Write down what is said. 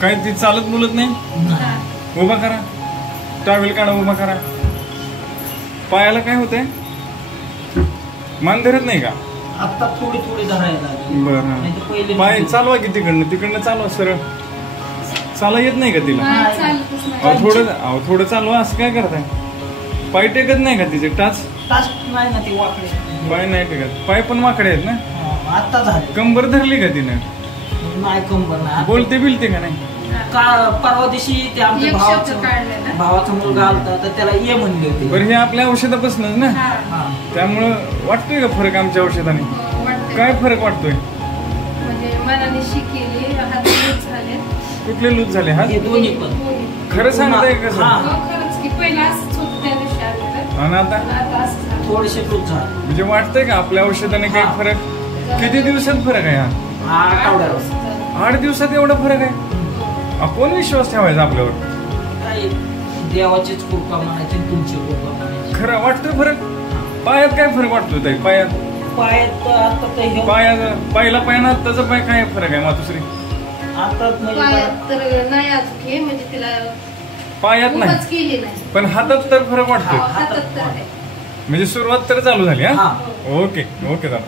काय ती चालत बोलत नाही? उभा करा, टॉवेल काढा, उभा करा. पायाला काय होतंय? मान धरत नाही का? आता थोडी थोडी धरायला. बरं, पाय चालवा की तिकडनं चालवा सरळ. चाला येत नाही का तिला? थोडं चालवा. असं काय करताय? पाय टेकत नाही का तिचे? टाच नाही ना, ती वाकडे पाय नाही टेकत. पाय पण वाकडे आहेत ना? आता झाले. कंबर धरली का तिने? नाही, कंबर नाही. बोलते बिलते का नाही? परवा दिवशी ते आमच्या भावाचा मुलगा आलता, तर त्याला ये म्हणले होते. बरं, हे आपल्या औषधापासूनच ना, त्यामुळं वाटतोय का फरक आमच्या औषधाने? काय फरक वाटतोय? कुठले लूज झाले? हात दोन्ही पण. खरं सांगताय कसं? आणि आता थोडेसे लूज झाले. म्हणजे वाटतंय का आपल्या औषधाने काही फरक? किती दिवसात फरक आहे हा? 8 दिवसात एवढा फरक आहे? आपण विश्वास ठेवायचा आपल्यावर. देवाचीच कृपा म्हणायची, तुमची कृपा म्हणायची. खरं वाटतोय फरक? पायात काय फरक वाटतोय ताई? पायात आता पहिला पाय ना आत्ताचा पाय काय फरक आहे मातुश्री? पायात नाही, पण हातात तर फरक वाटतोय. म्हणजे सुरुवात तर चालू झाली. हा, ओके दादा.